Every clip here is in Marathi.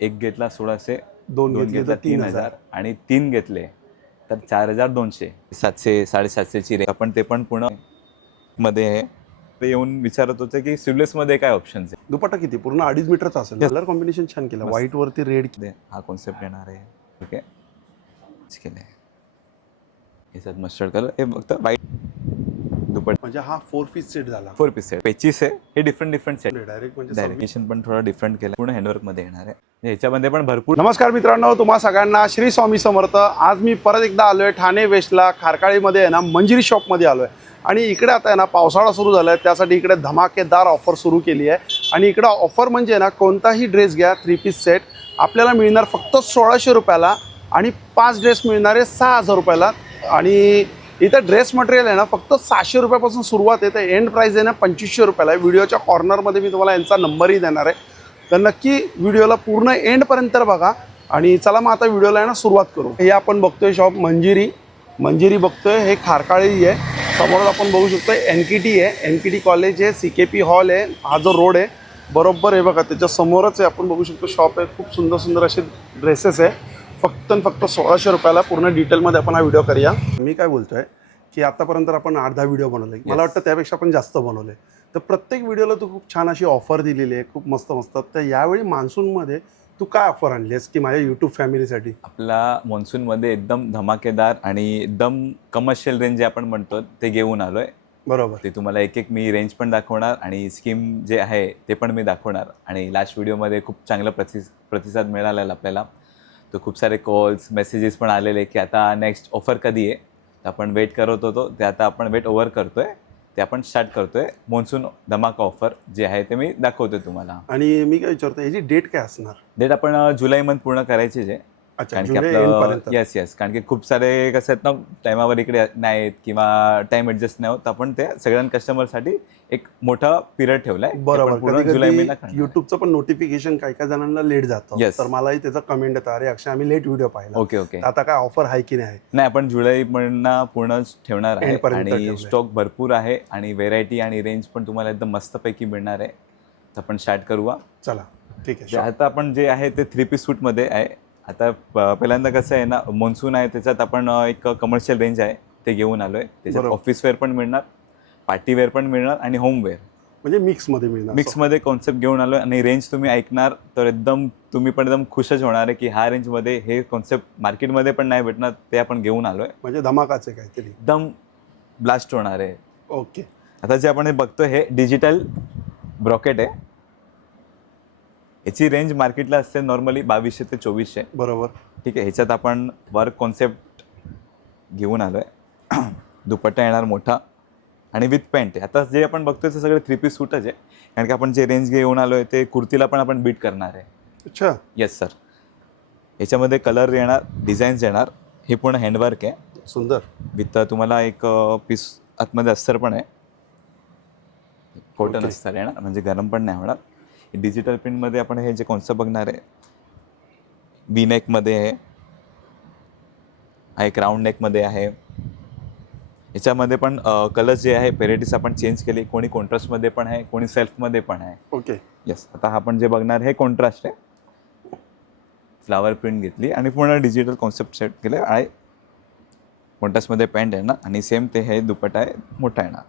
एक घेतला 1600, दोन दोन घेतले घेतला तर 3000 आणि 3 घेतले तर 4200. 700 750ची रेंज. आपण ते पण पूर्ण मध्ये आहे. ते येऊन विचारत होते की स्लीवलेस मध्ये काय ऑप्शन्स आहे. दुपट्टा किती पूर्ण 2.5 मीटरचा असेल. कलर कॉम्बिनेशन छान केलं, मस्त. व्हाईट वरती रेड. हा कॉन्सेप्ट येणार आहे. ओके केलं याच्यात मस्टर्ड कलर. हे फक्त व्हाईट दुपट्टा म्हणजे हा 4 पीस सेट झाला. 4 पीस सेट. पेचीस आहे हे डिफरंट सेट. डायरेक्ट म्हणजे डायरेक्शन पण थोडा डिफरंट केला. पूर्ण हँडवर्क मध्ये येणार आहे. ह्याच्यामध्ये पण भरपूर. नमस्कार मित्रांनो, तुम्हा सगळ्यांना श्री स्वामी समर्थ. आज मी परत एकदा आलोय ठाणे वेस्टला खारकाळीमध्ये आहे ना मंजिरी शॉपमध्ये आलोय. आणि इकडे आता आहे ना पावसाळा सुरू झाला आहे, त्यासाठी इकडे धमाकेदार ऑफर सुरू केली आहे. आणि इकडे ऑफर म्हणजे ना कोणताही ड्रेस घ्या 3 पीस सेट आपल्याला मिळणार फक्त 1600 रुपयाला आणि 5 ड्रेस मिळणार आहे 6000 रुपयाला. आणि इथं ड्रेस मटेरियल आहे ना फक्त 600 रुपयापासून सुरुवात आहे. तर एंड प्राईस आहे ना 2500 रुपयाला आहे. व्हिडिओच्या कॉर्नरमध्ये मी तुम्हाला यांचा नंबरही देणार आहे, तर नक्की व्हिडिओला पूर्ण एंडपर्यंत बघा. आणि चला मग आता व्हिडिओला आहे ना सुरुवात करू. हे आपण बघतोय शॉप मंजिरी बघतोय. हे खारकाळी आहे. समोर आपण बघू शकतो NKT आहे, NKT कॉलेज आहे, CKP हॉल आहे. हा जो रोड आहे बरोबर आहे बघा त्याच्या समोरच आहे. आपण बघू शकतो शॉप आहे. खूप सुंदर सुंदर असे ड्रेसेस आहे. फक्त 1600 रुपयाला. पूर्ण डिटेलमध्ये आपण हा व्हिडिओ करूया. मी काय बोलतोय की आतापर्यंत आपण 8-10 व्हिडिओ बनवले. मला वाटतं त्यापेक्षा आपण जास्त बनवले. तर प्रत्येक व्हिडिओला तू खूप छान अशी ऑफर दिलेली आहे, खूप मस्त मस्त. तर यावेळी मान्सूनमध्ये तू काय ऑफर आणली आहेस की माझ्या यूट्यूब फॅमिलीसाठी? आपला मॉन्सूनमध्ये एकदम धमाकेदार आणि एकदम कमर्शियल रेंज जे आपण म्हणतो ते घेऊन आलोय. बरोबर. ते तुम्हाला एक एक मी रेंज पण दाखवणार आणि स्कीम जे आहे ते पण मी दाखवणार. आणि लास्ट व्हिडिओमध्ये खूप चांगला प्रतिसाद मिळालेला आपल्याला. तर खूप सारे कॉल्स मेसेजेस पण आलेले की आता नेक्स्ट ऑफर कधी आहे. तर आपण वेट करत होतो, ते आता आपण वेट ओव्हर करतोय. ते आपण स्टार्ट करतोय. मॉन्सून धमाका ऑफर जे आहे ते मी दाखवतोय तुम्हाला. आणि मी काय विचारतो याची डेट काय असणार? डेट आपण जुलै मंथ पूर्ण करायची आहे. अच्छा, कारण की जुलै आपलं एंडपर्यंत. येस कारण की खूप सारे कसं आहेत ना टायमावर इकडे नाही आहेत किंवा टाइम ॲडजस्ट नाही होत. आपण ते सगळ्या कस्टमरसाठी एक मोठा पिरियड ठेवलाय. बरोबर. पूर्ण कधी जुलै कधी महिना करणार. युट्यूबचं पण नोटिफिकेशन काही काही जणांना लेट जातं. Yes. तर मलाही त्याचा कमेंट येतं, अरे अक्षय आम्ही लेट व्हिडिओ पाहिला. ओके तर आता काय ऑफर आहे की नाही? नाही, आपण जुलै महिना पूर्णच ठेवणार आहे. एंडपर्यंत आणि ठेवलंय. स्टॉक भरपूर आहे आणि व्हेरायटी आणि रेंज पण तुम्हाला एकदम मस्तपैकी मिळणार आहे. तर आपण स्टार्ट करूया. चला ठीक आहे. आता आपण जे आहे ते 3 पीस सूटमध्ये आहे. आता पहिल्यांदा कसं आहे ना मॉन्सून आहे त्याच्यात आपण एक कमर्शियल रेंज आहे ते घेऊन आलोय. त्याच्यात बरोबर. ऑफिस वेअर पण मिळणार, पार्टी वेअर पण मिळणार आणि होमवेअर म्हणजे मिक्समध्ये मिळणार. मिक्समध्ये कॉन्सेप्ट घेऊन आलोय. आणि रेंज तुम्ही ऐकणार तर एकदम तुम्ही पण एकदम खुशच होणार आहे की ह्या रेंजमध्ये हे कॉन्सेप्ट मार्केटमध्ये पण नाही भेटणार. ते आपण घेऊन आलोय. म्हणजे धमाकाचे काहीतरी एकदम ब्लास्ट होणार आहे. ओके. आता जे आपण हे बघतोय हे डिजिटल ब्रॉकेट आहे. याची रेंज मार्केटला असते नॉर्मली 2200 ते 2400. बरोबर. ठीक आहे. ह्याच्यात आपण वर्क कॉन्सेप्ट घेऊन आलोय. दुपट्टा येणार मोठा आणि विथ पॅन्ट आहे. आता जे आपण बघतोय ते सगळे 3 पीस सूटच आहे. कारण की आपण जे रेंज घेऊन आलोय ते कुर्तीला पण आपण बीट करणार आहे. अच्छा. Yes sir. याच्यामध्ये कलर येणार, डिझाईन्स येणार. हे पूर्ण हँडवर्क आहे. सुंदर. विथ तुम्हाला एक पीस आतमध्ये अस्तर पण आहे. Cotton Okay. अस्तर येणार म्हणजे गरम पण नाही होणार. डिजिटल प्रिंटमध्ये आपण हे जे कॉन्सेप्ट बघणार आहे वी नेकमध्ये आहे, हा एक राऊंड नेकमध्ये आहे. याच्यामध्ये पण कलर्स जे आहे व्हेरायटीज आपण चेंज केली. कोणी कॉन्ट्रास्टमध्ये पण आहे, कोणी सेल्फमध्ये पण आहे. ओके. येस. आता आपण जे बघणार हे कॉन्ट्रास्ट आहे. फ्लावर प्रिंट घेतली आणि पूर्ण डिजिटल कॉन्सेप्ट सेट केले. आणि कॉन्ट्रास्टमध्ये पॅन्ट आहे ना आणि सेम ते हे दुपट्टा आहे मोठा आहे ना.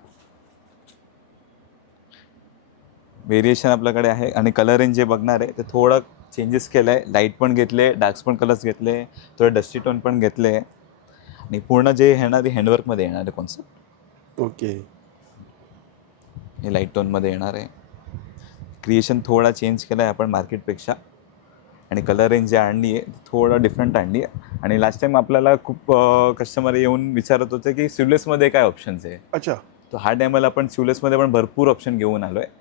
व्हेरिएशन आपल्याकडे आहे. आणि कलर रेंज जे बघणार आहे ते थोडं चेंजेस केलं आहे. लाईट पण घेतले, डार्क्स पण कलर्स घेतले, थोडे डस्टी टोन पण घेतले. आणि पूर्ण जे येणार हँडवर्कमध्ये येणार आहे कॉन्सेप्ट. ओके. हे लाईट टोनमध्ये येणार आहे. क्रिएशन थोडा चेंज केला आहे आपण मार्केटपेक्षा. आणि कलर रेंज जे आणली आहे थोडं डिफरंट आणली आहे. आणि लास्ट टाईम आपल्याला खूप कस्टमर येऊन विचारत होते की स्लीवलेसमध्ये काय ऑप्शन्स आहे. अच्छा. तर हा टायमाला आपण स्लीवलेसमध्ये पण भरपूर ऑप्शन घेऊन आलो आहे.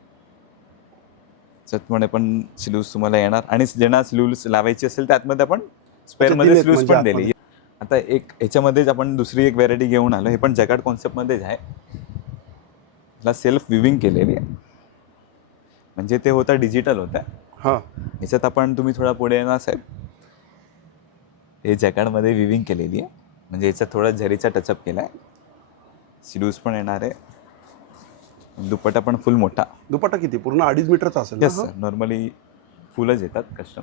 त्याच्यामध्ये पण स्लीव्स तुम्हाला येणार. आणि ज्यांना स्लीव्स लावायची असेल त्यातमध्ये आपण स्पेअरमध्ये स्लीव्स म्हणजे पण दिली. आता एक ह्याच्यामध्येच आपण दुसरी एक व्हेरायटी घेऊन आलो. हे पण जॅकेट कॉन्सेप्टमध्येच आहे. ह्याला सेल्फ विविंग केलेली आहे. म्हणजे ते होतं डिजिटल होतं. हां. ह्याच्यात आपण तुम्ही थोडा पुढे येणार साहेब. हे जॅकेटमध्ये विविंग केलेली आहे. म्हणजे ह्याच्यात थोडा झरीचा टचअप केला आहे. स्लीव्स पण येणार आहे. दुपट्टा पण फुल मोठा. दुपट्टा किती पूर्ण 2.5 मीटरचा असेल? Yes sir. नॉर्मली फुलच येतात कस्टम.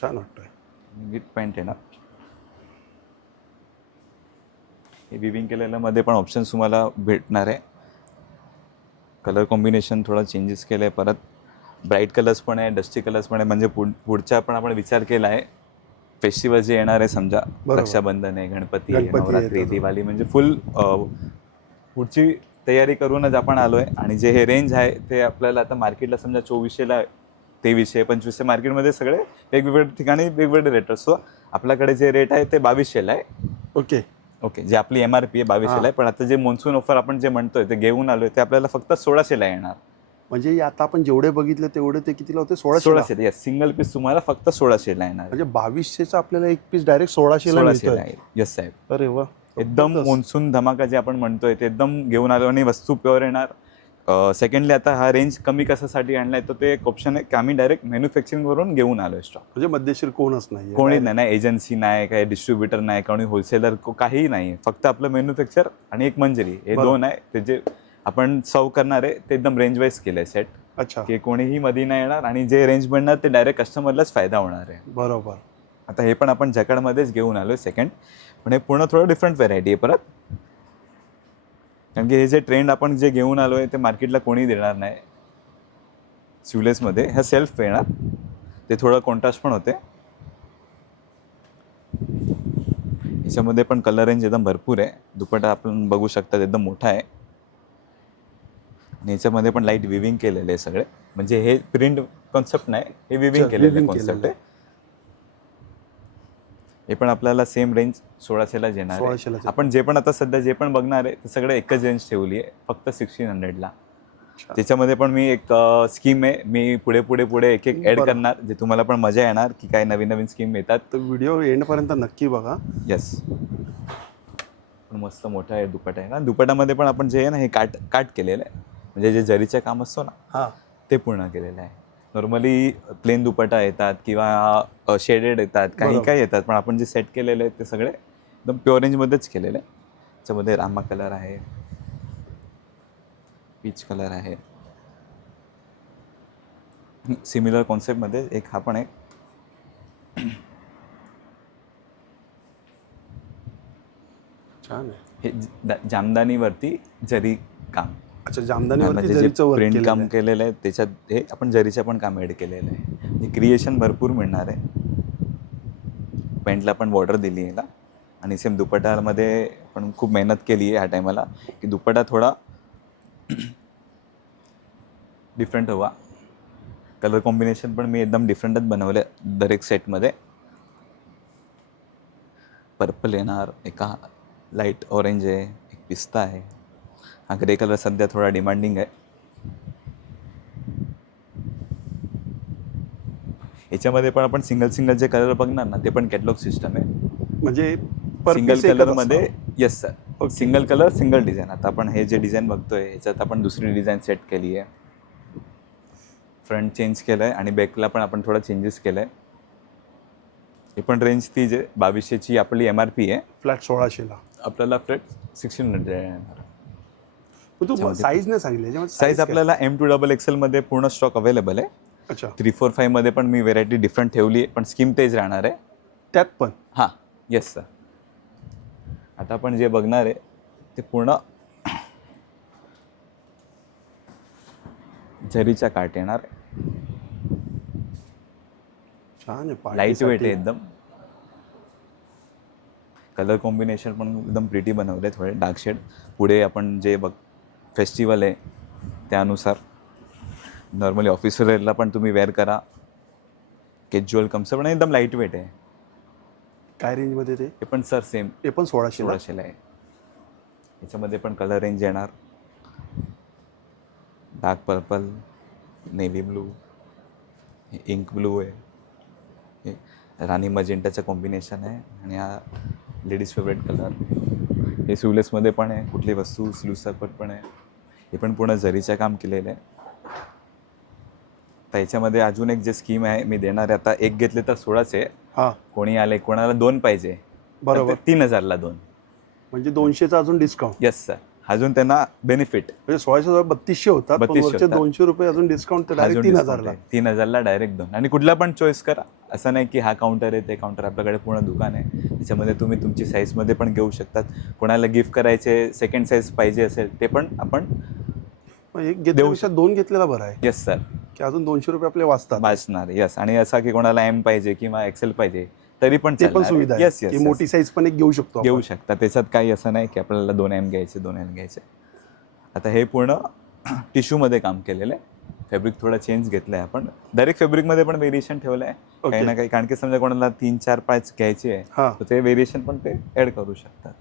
छान वाटतंय. विथ पॅन्ट येणार. हे विविंग केलेल्यामध्ये पण ऑप्शन्स तुम्हाला भेटणार आहे. कलर कॉम्बिनेशन थोडा चेंजेस केलं आहे. परत ब्राईट कलर्स पण आहे, डस्टी कलर्स पण आहे. म्हणजे पुढचा पण आपण विचार केला आहे. फेस्टिवल जे येणार आहे समजा, बरोबर. रक्षाबंधन आहे, गणपती आहे, गणपती आहे, नवरात्री, तसं. दिवाळी, म्हणजे फुल पुढची तयारी करूनच आपण आलो आहे. आणि जे हे रेंज आहे ते आपल्याला आता मार्केटला समजा 2400ला, 2300, 2500 मार्केटमध्ये सगळे वेगवेगळ्या ठिकाणी वेगवेगळे रेट असतो. आपल्याकडे जे रेट आहे ते 2200ला आहे. ओके. ओके, जे आपली MRP आहे 2200ला आहे. पण आता जे मॉन्सून ऑफर आपण जे म्हणतोय ते घेऊन आलोय ते आपल्याला फक्त 1600ला येणार. म्हणजे आता आपण जेवढे बघितले तेवढे ते कितीला होते? 1600, येस. सिंगल पीस तुम्हाला फक्त 1600ला येणार. म्हणजे 2200चा आपल्याला एक पीस डायरेक्ट 1600ला मिळतोय. आहे. येस साहेब. अरे वा, एकदम मॉन्सून धमाका जे आपण म्हणतोय ते एकदम घेऊन आलो आणि वस्तू प्युअर येणार. सेकंडली आता हा रेंज कमी कशासाठी आणलाय तर ते एक ऑप्शन आहे की आम्ही डायरेक्ट मॅन्युफॅक्चरिंग वरून घेऊन आलोय स्टॉक. म्हणजे मध्यशीर कोणच नाही, कोणी नाही, एजन्सी नाही, काही डिस्ट्रीब्युटर नाही, कोणी होलसेलर, काहीही नाही. फक्त आपलं मॅन्युफॅक्चर आणि एक मंजरी, हे दोन आहे. ते जे आपण सर्व करणार आहे ते एकदम रेंज वाईज केलंय सेट. अच्छा. की कोणीही मध्ये नाही येणार आणि जे रेंज बनणार ते डायरेक्ट कस्टमरलाच फायदा होणार आहे. बरोबर. आता हे पण आपण जॅकेटमध्येच घेऊन आलोय सेकंड. पण हे पूर्ण थोडं डिफरंट व्हेरायटी आहे परत. कारण की हे जे ट्रेंड आपण जे घेऊन आलोय ते मार्केटला कोणी देणार नाही. स्लीवलेसमध्ये ह्या सेल्फ येणार, ते थोडं कॉन्ट्रास्ट पण होते. याच्यामध्ये पण कलर रेंज एकदम भरपूर आहे. दुपट्टा आपण बघू शकता एकदम मोठा आहे. आणि याच्यामध्ये पण लाईट विविंग केलेलं आहे सगळे. म्हणजे हे प्रिंट कॉन्सेप्ट नाही, हे विविंग केलेलं कॉन्सेप्ट आहे. हे पण आपल्याला सेम रेंज 1600ला येणार आहे. आपण जे पण आता सध्या जे पण बघणार आहे ते सगळं एकच रेंज ठेवली आहे, फक्त 1600ला. त्याच्यामध्ये पण मी एक स्कीम आहे, मी पुढे एक ॲड करणार, जे तुम्हाला पण मजा येणार की काय नवीन नवीन स्कीम येतात. तर व्हिडिओ एंडपर्यंत नक्की बघा. येस. पण मस्त मोठा आहे दुपट्टा आहे ना. दुपट्टामध्ये पण आपण जे आहे ना हे काट केलेलं आहे. म्हणजे जे जरीचं काम असतो ना ते पूर्ण केलेलं आहे. नॉर्मली प्लेन दुपट्टा येतात किंवा शेडेड येतात, काही येतात, पण आपण जे सेट केलेले आहेत ते सगळे एकदम प्युअर रेंजमध्येच केलेले आहे. त्याच्यामध्ये रामा कलर आहे, पीच कलर आहे. सिमिलर कॉन्सेप्टमध्ये एक हा पण आहे. छान आहे. हे जामदानीवरती जरी काम. अच्छा, जामदानीवरती म्हणजे जरीचं वर्क प्रिंट केलेलं काम आहे. केलेलं आहे त्याच्यात. हे आपण जरीचं पण काम ॲड केलेलं आहे. म्हणजे क्रिएशन भरपूर मिळणार आहे. पॅन्टला पण बॉर्डर दिली आहे ना. आणि सेम दुपट्टामध्ये पण खूप मेहनत केली आहे ह्या टायमाला की दुपट्टा थोडा डिफरंट हवा. कलर कॉम्बिनेशन पण मी एकदम डिफरंटच बनवले दरेक सेटमध्ये. पर्पल येणार, एका लाईट ऑरेंज आहे, एक पिस्ता आहे. हा ग्रे कलर सध्या थोडा डिमांडिंग आहे. याच्यामध्ये पण आपण सिंगल जे कलर बघणार ना ते पण कॅटलॉग सिस्टम आहे. म्हणजे सिंगल कलरमध्ये. Yes sir. Single colour single design. आता आपण हे जे डिझाईन बघतोय ह्याच्यात आपण दुसरी डिझाईन सेट केली आहे. फ्रंट चेंज केलं आहे आणि बॅकला पण आपण थोडा चेंजेस केलं आहे. ही पण रेंज ती जे 2200ची आपली MRP आहे. फ्लॅट 1600ला आपल्याला फ्लॅट 1600 येणार. तू साईज नाही सांगितली. साईज आपल्याला M2XXL मध्ये पूर्ण स्टॉक अवेलेबल आहे. अच्छा. 345 मध्ये पण मी व्हेरायटी डिफरंट ठेवली आहे, पण स्कीम तेच राहणार आहे त्यात पण. हां, येस सर. आता आपण जे बघणार आहे ते पूर्ण जरीचा काट येणार. छान आहे. लाईट वेट आहे एकदम. कलर कॉम्बिनेशन पण एकदम प्रिटी बनवले, थोडे डार्क शेड. पुढे आपण जे फेस्टिवल आहे त्यानुसार नॉर्मली ऑफिस वेअरला पण तुम्ही वेअर करा. कॅज्युअल कम्स पण एकदम लाईट वेट आहे. काय रेंजमध्ये ते? हे पण सर सेम. हे पण 1600ला आहे. याच्यामध्ये पण कलर रेंज येणार. Dark purple, navy blue, ink blue आहे, हे राणी मजेंटाचं कॉम्बिनेशन आहे. आणि हा लेडीज फेवरेट कलर. हे स्लीवलेसमध्ये पण आहे, कुठली वस्तू स्लीवसकट पण आहे. हे पण पूर्ण जरीचं काम केलेलं आहे. तर याच्यामध्ये अजून एक जे स्कीम आहे मी देणार आहे. आता एक घेतले तर 1600. कोणी आले, कोणाला 2 पाहिजे, बरोबर, 3000ला 2. म्हणजे 200चा अजून डिस्काउंट. Yes sir. अजून त्यांना बेनिफिट. म्हणजे 163200 होतात, पण 3200 वरचे होतात. 200 रुपये अजून डिस्काउंट डायरेक्ट 3000ला. 3000ला डायरेक्ट 2. आणि कुठला पण चॉईस करा, असं नाही की हा काउंटर आहे ते काउंटर. आपल्याकडे पूर्ण दुकान आहे, त्याच्यामध्ये तुम्ही तुमची साईजमध्ये पण घेऊ शकतात. कोणाला गिफ्ट करायचे सेकंड साईज पाहिजे असेल ते पण आपण एक घेतल्यापेक्षा 2 घेतलेला बरं आहे, येस सर, की अजून 200 रुपये आपले वाचतात. वाचणार. येस. आणि असा की कोणाला एम पाहिजे किंवा एक्सेल पाहिजे तरी पण ते पण सुविधा आहे, येस की येस मोठी साईज पण एक घेऊ शकतो घेऊ आपण. शकता. त्याच्यात काही असं नाही की आपल्याला 2 एम घ्यायचे 2 एम घ्यायचे. आता हे पूर्ण टिश्यूमध्ये काम केलेलं आहे. फॅब्रिक थोडा चेंज घेतला आहे आपण. डायरेक्ट फॅब्रिकमध्ये पण व्हेरिएशन ठेवलं आहे काही ना काही, कारण की समजा कोणाला 3, 4, 5 घ्यायचे आहे हां. तर ते व्हेरिएशन पण ते ॲड करू शकतात.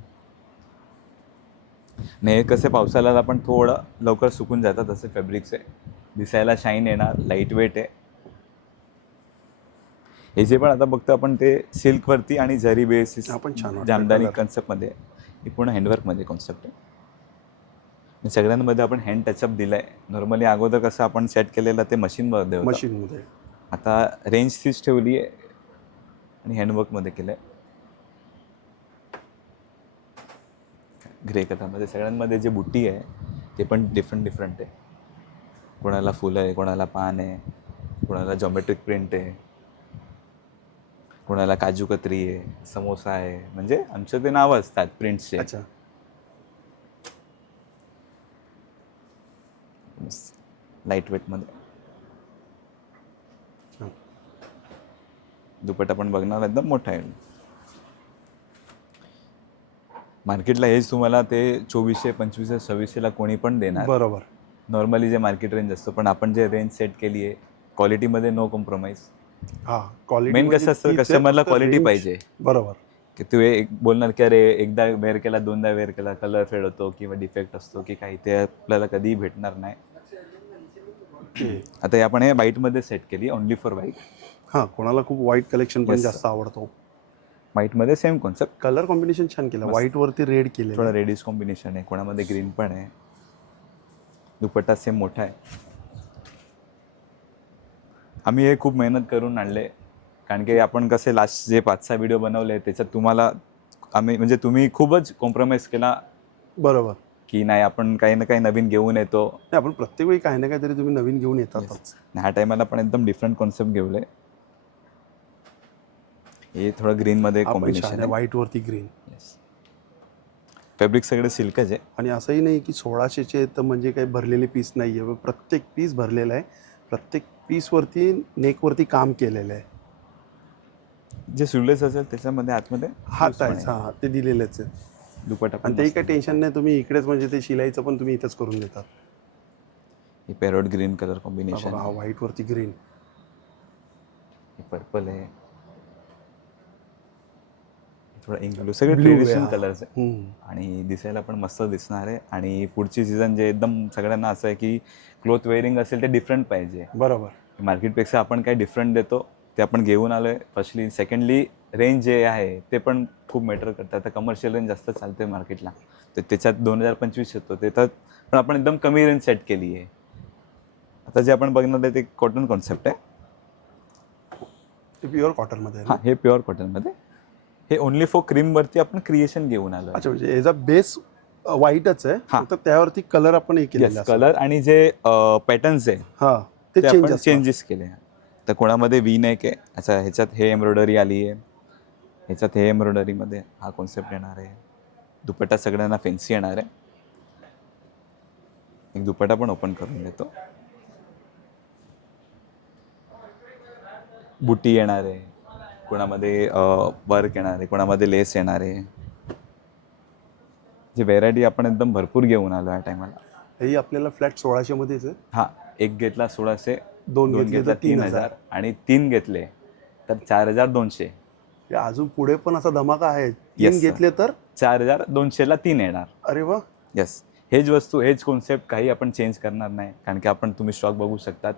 आणि हे कसे पावसाळ्याला पण थोडं लवकर सुकून जातात असे फॅब्रिक्स आहे. दिसायला शाईन येणार, लाईट वेट आहे. हे जे पण आता बघतो आपण ते सिल्कवरती आणि जरी बेसिस आपण छान वाटतं जामदानी color. कन्सेप्टमध्ये. ही पूर्ण हँडवर्कमध्ये कॉन्सेप्ट आहे. आणि सगळ्यांमध्ये आपण हँड टचअप दिलं आहे. नॉर्मली अगोदर कसं आपण सेट केलेलं ते मशीनमध्ये होतं, मशीनमध्ये. आता रेंज तीच ठेवली आहे आणि हँडवर्कमध्ये केलं आहे. ग्रे कलरमध्ये सगळ्यांमध्ये जे बुट्टी आहे ते पण डिफरंट आहे. कोणाला फुलं आहे, कोणाला पान आहे, कोणाला जॉमेट्रिक प्रिंट आहे, कोणाला काजू कतरी आहे, समोसा आहे. म्हणजे आमचं ते नावं असतात प्रिंट्सचे. अच्छा. लाईट वेटमध्ये. छान. दुपट्टा पण बघणार एकदम मोठा आहे. मार्केटला हेच तुम्हाला ते 2400, 2500, 2600ला कोणी पण देणार. बरोबर. नॉर्मली जे मार्केट रेंज असतो, पण आपण जे रेंज सेट केली आहे क्वालिटीमध्ये नो कॉम्प्रोमाइज. हां, क्वालिटी मेन कसं असतं, कस्टमरला क्वालिटी पाहिजे. बरोबर. की तू एक बोलणार की अरे एकदा वेअर केला, दोनदा वेअर केला, कलर फेड होतो किंवा डिफेक्ट असतो की काही, ते आपल्याला कधीही भेटणार नाही. आता हे आपण हे व्हाईटमध्ये सेट केली, ओनली फॉर व्हाईट. हां, कोणाला खूप व्हाईट कलेक्शन पण Yes, जास्त आवडतो. व्हाईटमध्ये सेम कॉन्सेप्ट. कलर कॉम्बिनेशन छान केलं, व्हाईट वरती रेड केले. थोडा रेडिश कॉम्बिनेशन आहे, कोणामध्ये ग्रीन पण आहे. दुपट्टा सेम मोठा आहे. आम्ही हे खूप मेहनत करून आणले, कारण की आपण कसे लास्ट जे 5-6 व्हिडिओ बनवले त्याच्यात तुम्हाला आम्ही म्हणजे तुम्ही खूपच कॉम्प्रोमाइज केला बरोबर. की नाही आपण काही ना काही नवीन घेऊन येतो. नाही, आपण प्रत्येक वेळी काही ना काहीतरी तुम्ही नवीन घेऊन येतातच. ह्या टायमाला पण एकदम डिफरंट कॉन्सेप्ट घेऊले. हे थोडं ग्रीनमध्ये कॉम्बिनेशन आहे, व्हाईट वरती ग्रीन. फॅब्रिक सगळे सिल्कच आहे. आणि असंही नाही की 1600चे तर म्हणजे काही भरलेले पीस नाही आहे, प्रत्येक पीस भरलेला आहे. प्रत्येक पीसवरती नेकवरती काम केलेलं आहे. जे स्लीवलेस असेल त्याच्यामध्ये आतमध्ये हात आहे, हां, ते दिलेलेच आहे. दुपट्टा आणि पण तेही काही टेन्शन नाही, तुम्ही इकडेच म्हणजे ते शिलाईचं पण तुम्ही इथंच करून देतात. हे पॅरोट ग्रीन कलर कॉम्बिनेशन, हा व्हाईट वरती ग्रीन, हे पर्पल आहे, थोडा इंक ब्लू, सगळे Blue ट्रेडिशनल आहे, कलर्स आहे. आणि दिसायला पण मस्त दिसणार आहे. आणि पुढची सीझन जे एकदम सगळ्यांना असं आहे की क्लोथ वेअरिंग असेल ते डिफरंट पाहिजे. बरोबर. मार्केटपेक्षा आपण काही डिफरंट देतो ते आपण घेऊन आलो आहे. फर्स्टली, सेकंडली रेंज जे आहे ते पण खूप मॅटर करतं. आता कमर्शियल रेंज जास्त चालते मार्केटला, तर त्याच्यात 2025 येतो त्याच्यात पण आपण एकदम कमी रेंज सेट केली आहे. आता जे आपण बघणार आहे ते कॉटन कॉन्सेप्ट आहे. ते प्युअर कॉटनमध्ये. हां, हे प्युअर कॉटनमध्ये. हे ओनली फॉर क्रीमवरती आपण क्रिएशन घेऊन आलो. अच्छा, म्हणजे याचा बेस व्हाईटच आहे, फक्त त्यावरती कलर आपण हे केलेला कलर आणि जे पॅटर्न्स आहे हां, ते ते आपण चेंजेस केले. तर कोणामध्ये वी नेक आहे, अच्छा ह्याच्यात हे एम्ब्रॉयडरी आली आहे, ह्याच्यात हे एम्ब्रॉयडरीमध्ये हा कॉन्सेप्ट येणार आहे. दुपट्टा सगळ्यांना फॅन्सी येणार आहे. एक दुपट्टा पण ओपन करून देतो. बुटी येणार आहे, कोणामध्ये वर्क येणार आहे, कोणामध्ये लेस येणार आहे. जी व्हेरायटी आपण एकदम भरपूर घेऊन आलो या टायमाला. हेही आपल्याला फ्लॅट 1600 मध्येच आहे. हां, एक घेतला 1600, दोन घेतले तर 3000 आणि 3 घेतले तर 4200. अजून पुढे पण असा धमाका आहे. 3 Yes, sir. घेतले तर 4200ला 3 येणार. अरे वा. येस, हेच वस्तू हेच कॉन्सेप्ट काही आपण चेंज करणार नाही, कारण की आपण तुम्ही स्टॉक बघू शकतात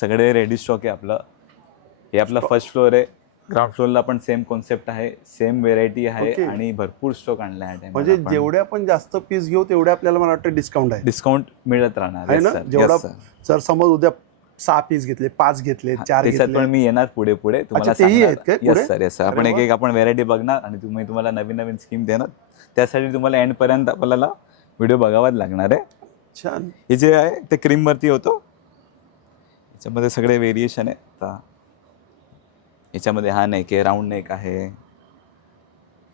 सगळे रेडी स्टॉक आहे आपलं. हे आपला फर्स्ट फ्लोअर आहे. ग्राउंड फ्लोअरला पण सेम कॉन्सेप्ट आहे, सेम व्हेरायटी आहे. Okay. आणि भरपूर स्टॉक आणला आहे. म्हणजे जेवढे आपण जास्त पीस घेऊ तेवढे आपल्याला मला वाटतं डिस्काउंट आहे. डिस्काउंट मिळत राहणार आहे ना. Yes, sir. जेवढा Yes, sir. जर समज उद्या 6 पीस घेतले, 5 घेतले, 4 त्याच्यात घेतले, पण मी येणार पुढे तुम्हाला तेही आहेत काय पुढे? Yes sir, yes sir. आपण एक आपण व्हेरायटी बघणार आणि तुम्हाला नवीन नवीन स्कीम देणार. त्यासाठी तुम्हाला एंडपर्यंत आपल्याला व्हिडिओ बघावाच लागणार आहे. छान. हे जे आहे ते क्रीमवरती होतो. याच्यामध्ये सगळे व्हेरिएशन आहे. आता याच्यामध्ये हा नेक आहे, राऊंड नेक आहे,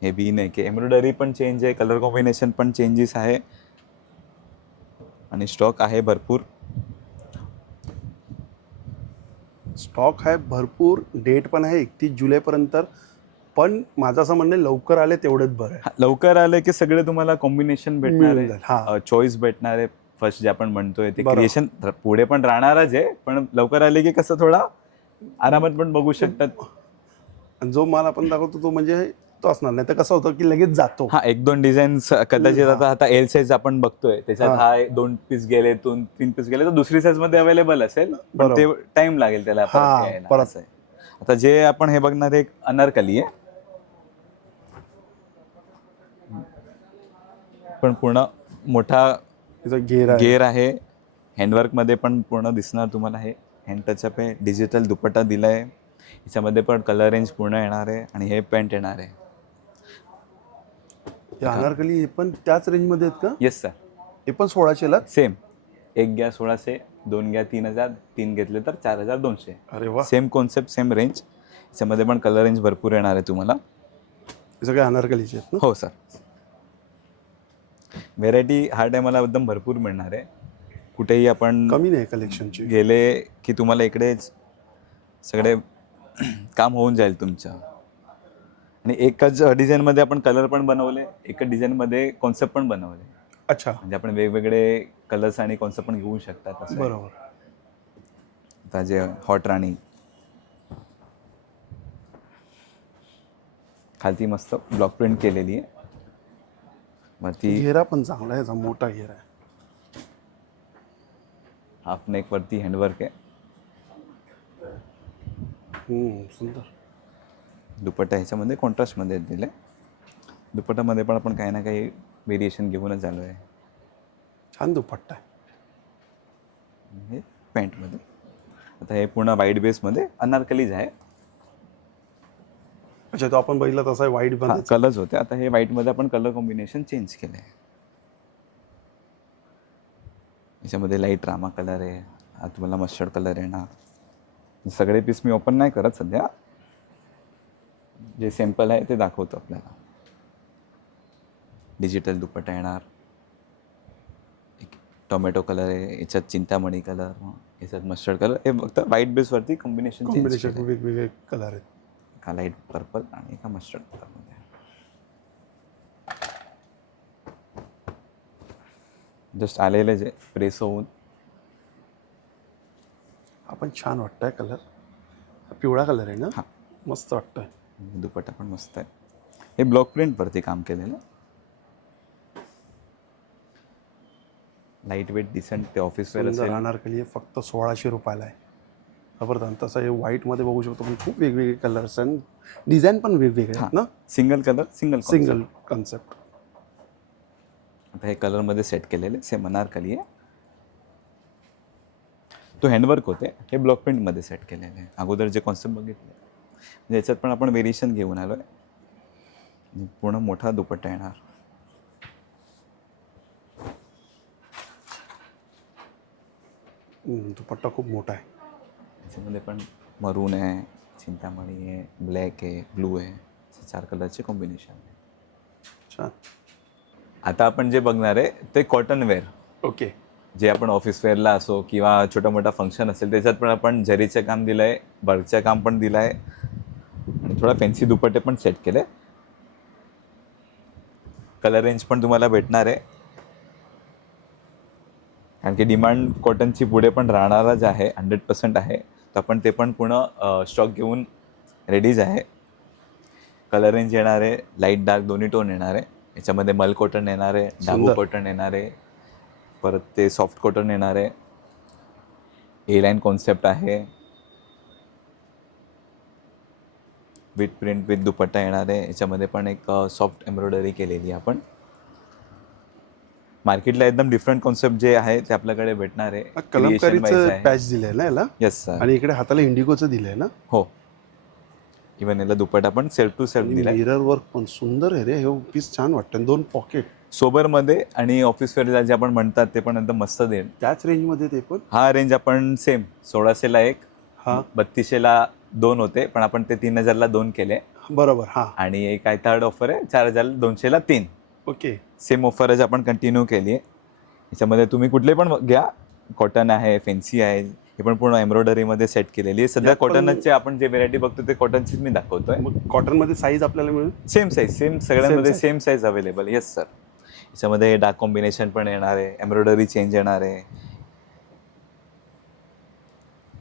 हे बी नेक आहे, एम्ब्रॉयडरी पण चेंज आहे, कलर कॉम्बिनेशन पण चेंजेस आहे आणि स्टॉक आहे भरपूर. स्टॉक आहे भरपूर, डेट पण आहे 31 जुलैपर्यंत. पण माझं असं म्हणणं आहे, लवकर आले तेवढंच बरं आहे. लवकर आलं की सगळे तुम्हाला कॉम्बिनेशन भेटणार मिळून जाईल. हां. आहे, चॉईस भेटणार आहे. फर्स्ट जे आपण म्हणतोय ते बरोबर. क्रिएशन पुढे पण राहणारच आहे, पण लवकर आले की कसं थोडा आरामात पण बघू शकतात. आणि जो माल आपण दाखवतो तो म्हणजे तो असणार नाही तर कसं होतं की लगेच जातो. हा, 1-2 डिझाईन कदाचित हां. आता एल साईज आपण बघतोय त्याच्यात हां. हा 2 पीस गेले, 2-3 पीस गेले तर दुसरी साईज मध्ये अवेलेबल असेल, पण बरोबर. ते टाइम लागेल त्याला परत हां, यायला. परत. असं आहे. आता जे आपण हे बघणार एक अनारकली आहे, पण पूर्ण मोठा तिचं घेर आहे. गेअर आहे, हँडवर्क मध्ये पण पूर्ण दिसणार तुम्हाला. हे हँड टचअप आहे, डिजिटल दुपट्टा दिलाय, याच्यामध्ये पण कलर रेंज पूर्ण येणार आहे आणि हे पॅन्ट येणार आहे. हे अनारकली हे पण त्याच रेंजमध्ये आहेत का? येस सर, हे पण 1600ला? सेम. एक घ्या 1600, 2 घ्या 3000, 3 घेतले तर 4200. अरे वा. Same concept, same range. याच्यामध्ये पण कलर रेंज भरपूर येणार आहे तुम्हाला. हे सगळे अनारकलीचे आहेत ना? हो सर. व्हेरायटी हा टायमाला एकदम भरपूर मिळणार आहे. कुठेही आपण कमी नाही कलेक्शनची. गेले की तुम्हाला इकडेच सगळे काम होऊन जाईल तुमचं. आणि एकच डिझाईनमध्ये आपण कलर पण बनवले, एकच डिझाईनमध्ये कॉन्सेप्ट पण बनवले. अच्छा. म्हणजे आपण वेगवेगळे कलर्स आणि कॉन्सेप्ट पण घेऊ शकतात असं आहे. बरोबर. आता जे हॉट राणी, खालती मस्त ब्लॉक प्रिंट केलेली आहे, वरती घेरा पण चांगला आहे, याचा मोठा घेरा आहे. हाफ नेक वरती हँडवर्क आहे. सुंदर. दुपट्टा ह्याच्यामध्ये कॉन्ट्रास्टमध्ये दिले. दुपट्टामध्ये पण आपण काही ना काही व्हेरिएशन घेऊनच आलो आहे. छान दुपट्टा आहे. हे पॅन्टमध्ये. आता हे पूर्ण व्हाईट बेसमध्ये अनारकलीज आहे. अच्छा, तो आपण बघितला तसा व्हाईट हा, मध्ये. कलर्स होते. आता हे व्हाईटमध्ये आपण कलर कॉम्बिनेशन चेंज केलं आहे. याच्यामध्ये लाईट रामा कलर आहे, हा तुम्हाला मस्टर्ड कलर येणार. सगळे पीस मी ओपन नाही करत सध्या, जे सॅम्पल आहे ते दाखवतो आपल्याला. डिजिटल दुपट्टा येणार, एक टोमॅटो कलर आहे, याच्यात चिंतामणी कलर, याच्यात मस्टर्ड कलर. हे फक्त व्हाईट बेसवरती कॉम्बिनेशन वेगवेगळे कलर आहेत. एका लाईट पर्पल आणि एका मस्टर्ड कलरमध्ये. जस्ट आलेले जे प्रेस होऊन. हा पण छान वाटतंय कलर. पिवळा कलर आहे ना? हां. मस्त वाटतंय. दुपट्टा पण मस्त आहे. हे ब्लॉक प्रिंटवरती काम केलेलं, लाईट वेट डिसेंट. ते ऑफिस वेअर सुंदर असेल. अनारकली आहे, फक्त 1600 रुपयाला आहे. जबरदस्त. तसं हे व्हाईटमध्ये बघू शकतो, पण खूप वेगवेगळे कलर्स आणि डिझाईन पण वेगवेगळे आहेत ना? Single colour, single single concept. आता हे कलरमध्ये सेट केलेले सेम अनारकली आहे. तो हँडवर्क होते, हे ब्लॉक प्रिंटमध्ये सेट केलेले आहे. अगोदर जे कॉन्सेप्ट बघितले म्हणजे याच्यात पण आपण व्हेरिएशन घेऊन आलो आहे. पूर्ण मोठा दुपट्टा येणार. दुपट्टा खूप मोठा आहे. याच्यामध्ये पण मरून आहे, चिंतामणी आहे, ब्लॅक आहे, ब्लू आहे, असे 4 कलरचे कॉम्बिनेशन आहे. छान. आता आपण जे बघणार आहे ते कॉटन वेअर. ओके. जे आपण ऑफिस वेअरला असो किंवा छोटा मोठा फंक्शन असेल त्याच्यात पण आपण जरीचं काम दिलं आहे, वर्कचं काम पण दिलं आहे आणि थोडा फॅन्सी दुपट्टे पण सेट केले. कलर रेंज पण तुम्हाला भेटणार आहे, कारण की डिमांड कॉटनची पुढे पण राहणारच आहे, 100% आहे. तर आपण ते पण पूर्ण स्टॉक घेऊन रेडीज आहे. कलर रेंज येणार आहे, लाईट डार्क दोन्ही टोन येणार आहे. याच्यामध्ये मल कॉटन येणार आहे, डाबू सुंदर. कॉटन येणार आहे, परत ते सॉफ्ट कॉटन येणार आहे, ए लाईन कॉन्सेप्ट आहे, विथ प्रिंट विथ दुपट्टा येणार आहे. याच्यामध्ये पण एक सॉफ्ट एम्ब्रॉयडरी केलेली आहे आपण. मार्केटला एकदम डिफरंट कॉन्सेप्ट जे आहे ते आपल्याकडे भेटणार आहे. कलमकारीचं पॅच दिलंय ना याला? Yes sir. आणि इकडे हाताला इंडिगोचं दिलंय ना? हो. इवन याला दुपट्टा पण सेल्फ टू सेल्फ दिलाय. मिरर वर्क पण सुंदर आहे रे. हे पीस छान वाटतं. 2 पॉकेट सोबरमध्ये आणि ऑफिस वेअरला जे आपण म्हणतात ते पण एकदम मस्त देईल. त्याच रेंजमध्ये ते पण. हा रेंज आपण सेम 1600ला एक, हां 3200ला 2 होते, पण आपण ते 3000ला 2 केले. बरोबर. हां आणि एक आहे थर्ड ऑफर आहे 4200ला 3. ओके. सेम ऑफरच आपण कंटिन्यू केली आहे. याच्यामध्ये तुम्ही कुठले पण घ्या, कॉटन आहे, फॅन्सी आहे, हे पण पूर्ण एम्ब्रॉयडरीमध्ये सेट केलेली आहे. सध्या यात पण- कॉटनचे आपण जे व्हेरायटी बघतो ते कॉटनचीच मी दाखवतोय. मग कॉटनमध्ये साईज आपल्याला मिळेल. सेम साईज, सेम सगळ्यांमध्ये size. Same size available. Yes sir. याच्यामध्ये डार्क कॉम्बिनेशन पण येणार आहे, एम्ब्रॉयडरी चेंज येणार आहे,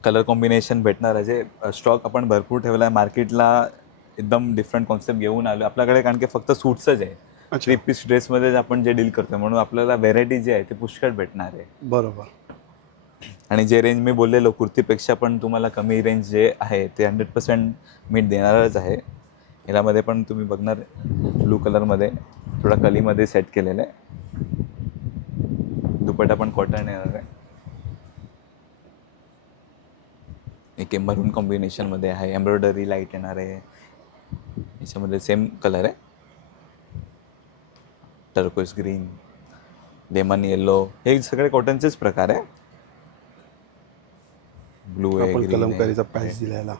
कलर कॉम्बिनेशन भेटणार आहे. जे स्टॉक आपण भरपूर ठेवला आहे मार्केटला, एकदम डिफरंट कॉन्सेप्ट घेऊन आलो आपल्याकडे, कारण की फक्त सूट्सच आहे. अच्छा. 3 पीस ड्रेसमध्ये आपण जे डील करतो, म्हणून आपल्याला व्हेरायटी जी आहे ते पुष्कळ भेटणार आहे. बरोबर. आणि जे रेंज मी बोललेलो कुर्तीपेक्षा पण तुम्हाला कमी रेंज जे आहे ते 100% मीट देणारच आहे. यामध्ये पण तुम्ही बघणार ब्लू कलरमध्ये थोडा कलीमध्ये सेट केलेलं आहे. दुपट्टा पण कॉटन येणार आहे. एक मरून कॉम्बिनेशनमध्ये आहे, एम्ब्रॉयडरी लाईट येणार आहे. याच्यामध्ये सेम कलर आहे, टर्कोइस ग्रीन, लेमन येलो, हे सगळे कॉटनचेच प्रकार आहे. ब्लू आहे, आपण ग्रीन कलमकारीचा आहे, पॅच दिलेला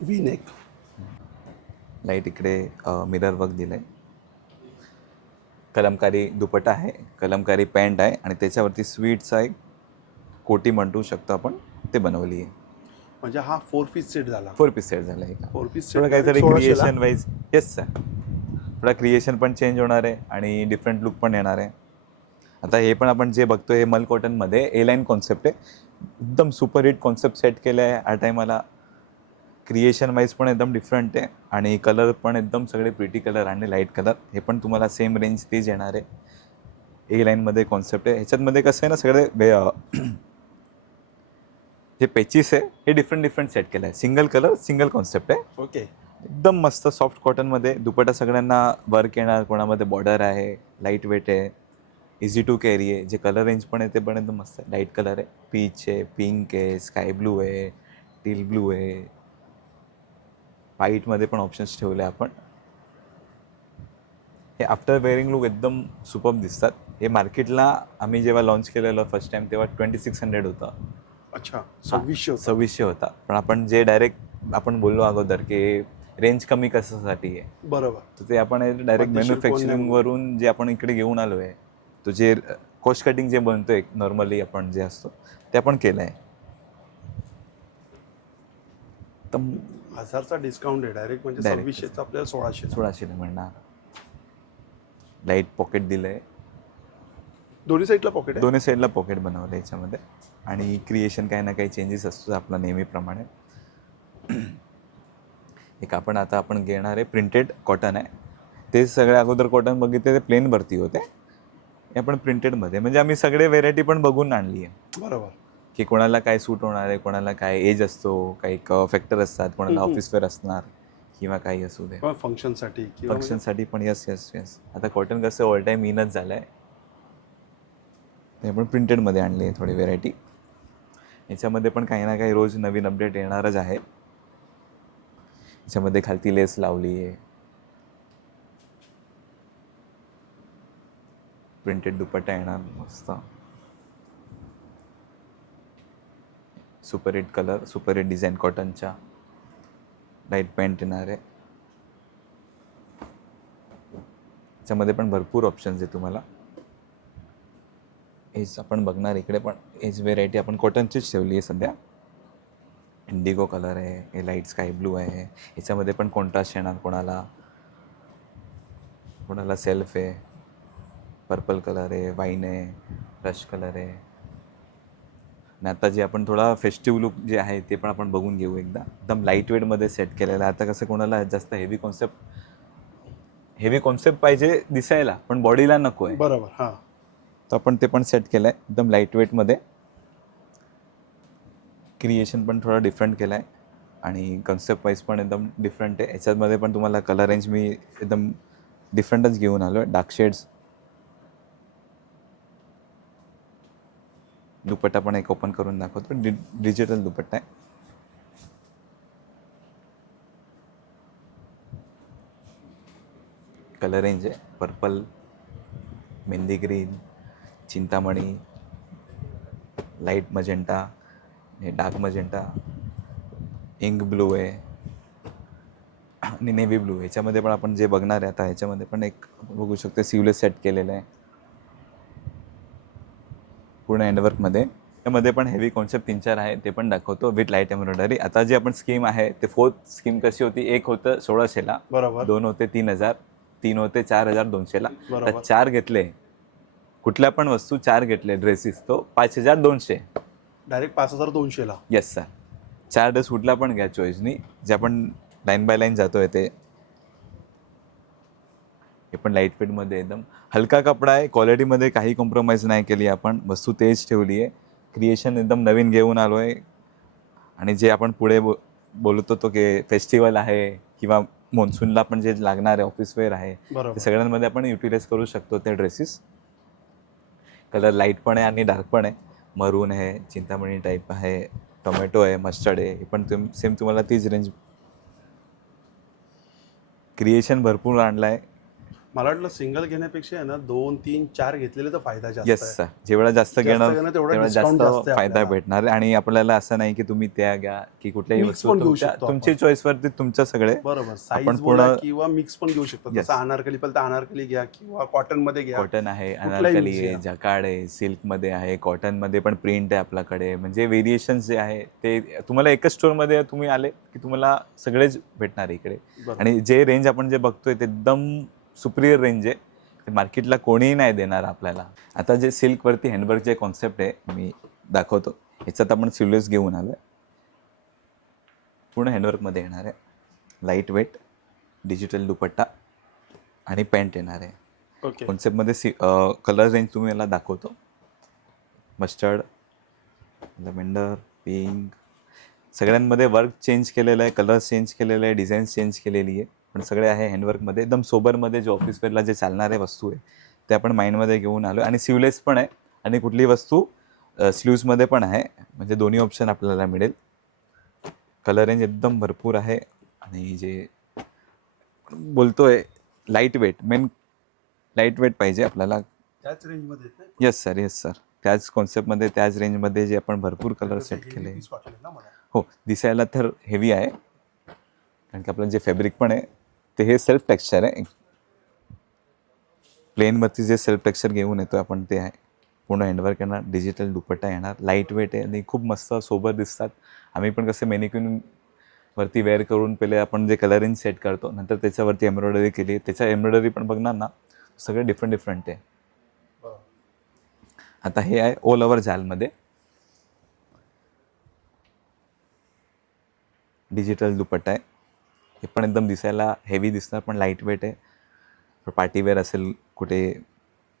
व्ही नेक. लाईट इकडे मिरर वर्क दिलं आहे. कलमकारी दुपट्टा आहे, कलमकारी पॅन्ट आहे आणि त्याच्यावरती स्वीटचा एक कोटी म्हणू शकतो आपण, ते बनवली आहे. म्हणजे हा 4 पीस सेट झाला. 4 पीस सेट झाला आहे का. 4 पीस थोडं सेट काहीतरी 1600 ला? Creation wise. Yes sir. थोडा क्रिएशन पण चेंज होणार आहे आणि डिफरंट लुक पण येणार आहे. आता हे पण आपण जे बघतो हे मल कॉटनमध्ये ए लाईन कॉन्सेप्ट आहे. एकदम सुपर हिट कॉन्सेप्ट सेट केलं आहे या टायमाला. क्रिएशन वाईज पण एकदम डिफरंट आहे आणि कलर पण एकदम सगळे प्रिटी कलर आणि लाईट कलर. हे पण तुम्हाला सेम रेंज तेच येणार आहे. ए लाईनमध्ये कॉन्सेप्ट आहे. ह्याच्यामध्ये कसं आहे ना, सगळे जे पेचीस आहे हे डिफरंट सेट केलं आहे. सिंगल कलर सिंगल कॉन्सेप्ट आहे. ओके. एकदम मस्त सॉफ्ट कॉटनमध्ये. दुपट्टा सगळ्यांना वर्क येणार, कोणामध्ये बॉर्डर आहे, लाईट वेट आहे, इझी टू कॅरी आहे. जे कलर रेंज पण आहे ते पण एकदम मस्त आहे. लाईट कलर आहे, पीच आहे, पिंक आहे, स्काय ब्लू आहे, टील ब्लू आहे. व्हाईटमध्ये पण ऑप्शन्स ठेवले आपण. हे आफ्टर वेअरिंग लुक एकदम सुपर्ब दिसतात. हे मार्केटला आम्ही जेव्हा लॉन्च केलेलं फर्स्ट टाइम तेव्हा 2600 होतं. अच्छा. 2600. 2600 होता. पण आपण जे डायरेक्ट आपण बोललो अगोदर की रेंज कमी कशासाठी आहे, बरोबर. तर ते आपण डायरेक्ट मध्यशीर मॅन्युफॅक्चरिंगवरून जे आपण इकडे घेऊन आलो आहे, तो जे कॉस्ट कटिंग जे बनतो एक नॉर्मली आपण जे असतो ते आपण केलं आहे. तर 1000चा डिस्काउंट आहे डायरेक्ट, म्हणजे Direct. 2600चा आपल्याला 1600. 1600 मिळणार. लाईट पॉकेट दिलं आहे, दोन्ही साईडला पॉकेट आहे. दोन्ही साईडला पॉकेट बनवलं याच्यामध्ये. आणि क्रिएशन काही ना काही चेंजेस असतो आपला नेहमीप्रमाणे. एक आपण घेणार आहे प्रिंटेड कॉटन आहे. ते सगळे अगोदर कॉटन बघितले ते प्लेन भरती होते. हे आपण प्रिंटेडमध्ये, म्हणजे आम्ही सगळे व्हेरायटी पण बघून आणली आहे बरोबर. की कोणाला काय सूट होणार आहे, कोणाला काय एज असतो, काही फॅक्टर असतात, कोणाला ऑफिस वेअर असणार किंवा काही असू दे, किंवा फंक्शनसाठी किंवा फंक्शनसाठी पण. यस. आता कॉटन कसं ऑल टाईम इनच झालं आहे, ते आपण प्रिंटेडमध्ये आणली आहे थोडी व्हेरायटी. याच्यामध्ये पण काही ना काही रोज नवीन अपडेट येणारच आहे. याच्यामध्ये खालती लेस लावली आहे, प्रिंटेड दुपट्टा येणार मस्त, super hit colour, super hit design कॉटनच्या, लाईट पॅन्ट येणार आहे. याच्यामध्ये पण भरपूर ऑप्शन्स आहे तुम्हाला. एज आपण बघणार इकडे पण एज व्हेरायटी आपण कॉटनचीच ठेवली आहे सध्या. इंडिगो कलर आहे, हे लाईट स्काय ब्लू आहे. याच्यामध्ये पण कॉन्ट्रास्ट येणार, कोणाला सेल्फ आहे, पर्पल कलर आहे, वाईन आहे, रश कलर आहे. आणि आता जे आपण थोडा फेस्टिव्ह लुक जे आहे ते पण आपण बघून घेऊ एकदा. एकदम लाईट वेटमध्ये सेट केलेलं आहे. आता कसं कोणाला जास्त हेवी कॉन्सेप्ट पाहिजे दिसायला, पण बॉडीला नको आहे, बरोबर. हां. तर आपण ते पण सेट केलं आहे एकदम लाईट वेटमध्ये. क्रिएशन पण थोडा डिफरंट केला आहे आणि कन्सेप्ट वाईज पण एकदम डिफरंट आहे. याच्यामध्ये पण तुम्हाला कलर रेंज मी एकदम डिफरंटच घेऊन आलो आहे. Dark shades. दुपट्टा पण एक ओपन करून दाखवतो. डिजिटल दुपट्टा आहे. कलर रेंज आहे पर्पल, मेहंदी ग्रीन, चिंतामणी, light magenta, dark magenta, ink blue आहे आणि नेव्ही ब्लू. ह्याच्यामध्ये पण आपण जे बघणार आहे आता, ह्याच्यामध्ये पण एक बघू शकतो सिवलेस सेट केलेलं आहे पूर्ण हँडवर्कमध्ये. त्यामध्ये पण हेवी कॉन्सेप्ट 3-4 आहे, ते पण दाखवतो विथ लाईट एम्ब्रॉयडरी. आता जी आपण स्कीम आहे ते 4th स्कीम कशी होती, एक होतं 1600ला, बरोबर 2 होते 3000, 3 होते 4200ला. तर बरोबर. 4 घेतले, कुठल्या पण वस्तू 4 घेतले ड्रेसेस, तो 5200. डायरेक्ट 5200ला. Yes sir. 4 ड्रेस कुठला पण घ्या चॉईसनी, जे आपण लाईन बाय लाईन जातोय ते. हे पण लाईट वेटमध्ये एकदम हलका कपडा आहे, क्वालिटीमध्ये काही कॉम्प्रोमाइज नाही केली आपण, वस्तू तेच ठेवली आहे. क्रिएशन एकदम नवीन घेऊन आलो आहे. आणि जे आपण पुढे बोलत होतो की फेस्टिवल आहे किंवा मॉन्सूनला पण जे लागणार आहे ऑफिस वेअर आहे, बरोबर. ते सगळ्यांमध्ये आपण युटिलाइज करू शकतो ते ड्रेसेस. कलर लाईट पण आहे आणि डार्क पण आहे. मरून आहे, चिंतामणी टाईप आहे, टोमॅटो आहे, मस्टर्ड आहे. हे पण सेम तुम्हाला तीच रेंज. क्रिएशन भरपूर आणलं आहे. मला वाटलं सिंगल घेण्यापेक्षा आहे ना 2, 3, 4 घेतलेले तर फायदा जास्त येस आहे. सर. जेवढा जास्त घेणार घेणं तेवढा तेवढा discount जास्त जास्त आहे फायदा आपल्याला. भेटणार आहे. आणि आपल्याला असं नाही की तुम्ही त्या घ्या की कुठल्याही Mix वस्तू पण घेऊ शकतो तुमची आपण. चॉईसवरती तुमचं सगळे. बरोबर. साईज आपण बोला पूर्ण किंवा मिक्स पण घेऊ शकतो. Yes. जसं अनारकली पाहिजे तर अनारकली घ्या किंवा कॉटन मध्ये घ्या. कॉटन आहे, कुठलाही अनारकली mix आहे, घ्या. जकार्ड आहे, सिल्कमध्ये आहे, कॉटनमध्ये पण प्रिंट आहे आपल्याकडे. म्हणजे व्हेरिएशन्स जे आहे ते तुम्हाला एकच स्टोअरमध्ये तुम्ही आले की तुम्हाला सगळेच भेटणार आहे इकडे. बरोबर. आणि जे रेंज आपण जे बघतोय ते एकदम सुपिरियर रेंज आहे, ते मार्केटला कोणीही नाही देणार आपल्याला. आता जे सिल्कवरती हँडवर्क जे कॉन्सेप्ट आहे मी दाखवतो. ह्याच्यात आपण सिवलेस घेऊन आलो आहे, पूर्ण हँडवर्कमध्ये येणार आहे. लाईट वेट, डिजिटल दुपट्टा आणि पॅन्ट येणार आहे. ओके. कॉन्सेप्टमध्ये कलर रेंज तुम्ही याला दाखवतो. मस्टर्ड, लॅव्हेंडर, पिंक, सगळ्यांमध्ये वर्क चेंज केलेलं आहे, कलर्स चेंज केलेले आहे, डिझाईन्स चेंज केलेली आहे, पण सगळे आहे हँडवर्कमध्ये. एकदम सोबरमध्ये जे ऑफिस वेअरला जे चालणारे वस्तू आहे ते आपण माइंडमध्ये घेऊन आलो. आणि सिवलेस पण आहे आणि कुठली वस्तू स्लीव्समध्ये पण आहे, म्हणजे दोन्ही ऑप्शन आपल्याला मिळेल. कलर रेंज एकदम भरपूर आहे. आणि जे बोलतोय light weight, main light weight पाहिजे आपल्याला. त्याच रेंज मध्ये आहेत ना? Yes sir, yes sir. त्याच कॉन्सेप्टमध्ये त्याच रेंजमध्ये जे आपण भरपूर कलर तसे सेट heavy केले. piece वाटले ना मला. हो, दिसायला तर हेवी आहे, कारण की आपलं जे फॅब्रिक पण आहे ते हे सेल्फ टेक्स्चर आहे. प्लेनवरती जे सेल्फ टेक्स्चर घेऊन येतो आपण ते आहे. पूर्ण हँडवर्क येणार, डिजिटल दुपट्टा येणार, लाईट वेट आहे आणि खूप मस्त सोबर दिसतात. आम्ही पण कसे मेनिक्विन वरती वेअर करून पहिले आपण जे कलरिंग सेट करतो, नंतर त्याच्यावरती एम्ब्रॉयडरी केली. त्याच्या एम्ब्रॉयडरी पण बघणार ना, सगळे डिफरंट आहे. बरं. आता हे आहे ऑल ओव्हर जालमध्ये, डिजिटल दुपट्टा आहे. हे पण एकदम दिसायला हेवी दिसणार, पण लाईट वेट आहे. पार्टीवेअर असेल, कुठे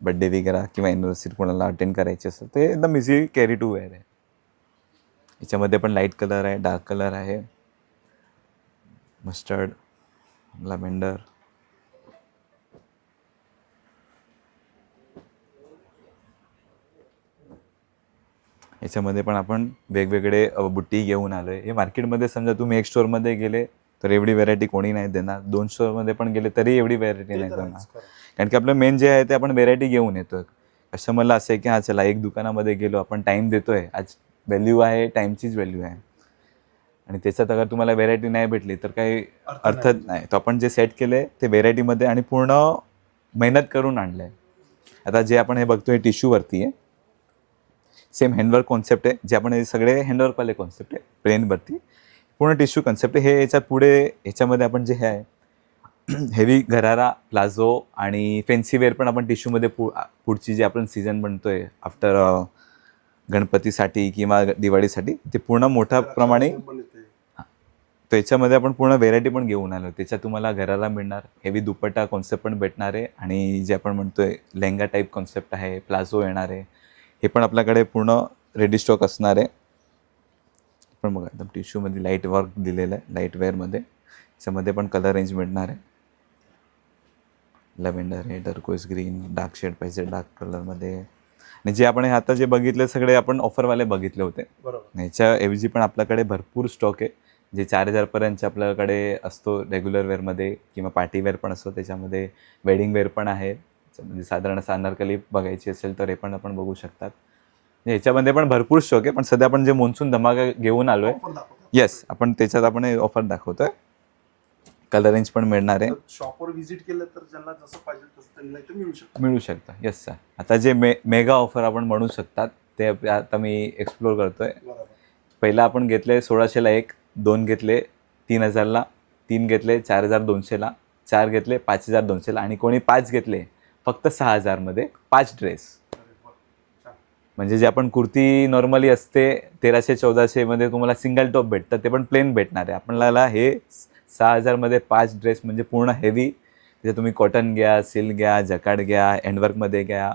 बड्डे वगैरे किंवा एनिव्हर्सरी कोणाला अटेंड करायची असेल ते एकदम इझी कॅरी टू वेअर आहे. याच्यामध्ये पण लाईट कलर आहे, डार्क कलर आहे, मस्टर्ड, लॅव्हेंडर. याच्यामध्ये पण आपण वेगवेगळे बुट्टी घेऊन आलो आहे. हे मार्केटमध्ये समजा तुम्ही एक स्टोअरमध्ये गेले तर एवढी व्हेरायटी कोणी नाही देणार. 2 स्टोअरमध्ये पण गेले तरी एवढी व्हेरायटी ते नाही तर देणार. आहेच खरं. कारण की आपलं मेन जे आहे ते आपण व्हेरायटी घेऊन येतो. कस्टमरला असं आहे की हां चला एक दुकानामध्ये गेलो, आपण टाईम देतोय, आज व्हॅल्यू आहे, टाईमचीच व्हॅल्यू आहे. आणि त्याच्यात अगर तुम्हाला व्हेरायटी नाही भेटली तर काही अर्थ नाही. तर आपण जे सेट केलं आहे ते व्हेरायटीमध्ये आणि पूर्ण मेहनत करून आणलं आहे. आता जे आपण हे बघतोय टिश्यूवरती आहे, सेम हँडवर्क कॉन्सेप्ट आहे. जे आपण हे सगळे हँडवर्कवाले कॉन्सेप्ट आहे, प्लेनवरती पूर्ण टिश्यू कॉन्सेप्ट आहे. हे याच्यात पुढे ह्याच्यामध्ये आपण जे हे आहे हेवी गरारा, प्लाझो आणि फॅन्सी वेअर पण आपण टिश्यूमध्ये पुढची जे आपण सीझन बनतोय आफ्टर गणपतीसाठी किंवा दिवाळीसाठी ते पूर्ण मोठ्या प्रमाणे पण येते. त्याच्यामध्ये आपण पूर्ण व्हेरायटी पण घेऊन आलो. त्याच्यात तुम्हाला घराला मिळणार, हेवी दुपट्टा कॉन्सेप्ट पण भेटणार आहे आणि जे आपण म्हणतोय लेहंगा टाईप कॉन्सेप्ट आहे, प्लाझो येणार आहे. हे पण आपल्याकडे पूर्ण रेडी स्टॉक असणार आहे. पण बघा एकदम टिश्यूमध्ये लाईट वर्क दिलेलं आहे, लाईट वेअरमध्ये. त्याच्यामध्ये पण कलर रेंज मिळणार आहे. लॅव्हेंडर आहे, टर्कोइज ग्रीन, डार्क शेड पाहिजे डार्क कलरमध्ये. आणि जे आपण हे आता जे बघितले सगळे आपण ऑफरवाले बघितले होते. बरोबर. ह्याच्याऐवजी पण आपल्याकडे भरपूर स्टॉक आहे. जे 4,000पर्यंतचे आपल्याकडे असतो रेग्युलर वेअरमध्ये किंवा पार्टी वेअर पण असतो, त्याच्यामध्ये वेडिंग वेअर पण आहे. म्हणजे साधारण असं अनारकली बघायची असेल तर हे पण आपण बघू शकतात. म्हणजे ह्याच्यामध्ये पण भरपूर स्टॉक आहे, पण सध्या आपण जे मोन्सून धमाका घेऊन आलो आहे, Offer दाखवतो. येस, आपण त्याच्यात आपण ऑफर दाखवतोय. कलर रेंज पण मिळणार आहे, तर शॉपवर व्हिजिट केलं तर ज्यांना जसं पाहिजे तसं त्यांना इथे मिळू शकतं. मिळू शकतं. Yes sir. आता जे मेगा ऑफर आपण म्हणू शकतात ते आता मी एक्सप्लोर करतोय. बरोबर. पहिला आपण घेतले 1600ला एक, 2 घेतले 3000ला, 3 घेतले 4200ला, 4 घेतले 5200ला आणि कोणी 5 घेतले फक्त 6000मध्ये 5 ड्रेस. अरे वा. छान. म्हणजे जे आपण कुर्ती नॉर्मली असते 1300-1400मध्ये तुम्हाला सिंगल टॉप भेटतं, ते पण प्लेन भेटणार आहे. आपल्याला हे 6000मध्ये 5 ड्रेस म्हणजे पूर्ण हेवी. तिथे तुम्ही कॉटन घ्या, सिल्क घ्या, जकार्ड घ्या, हँडवर्कमध्ये घ्या,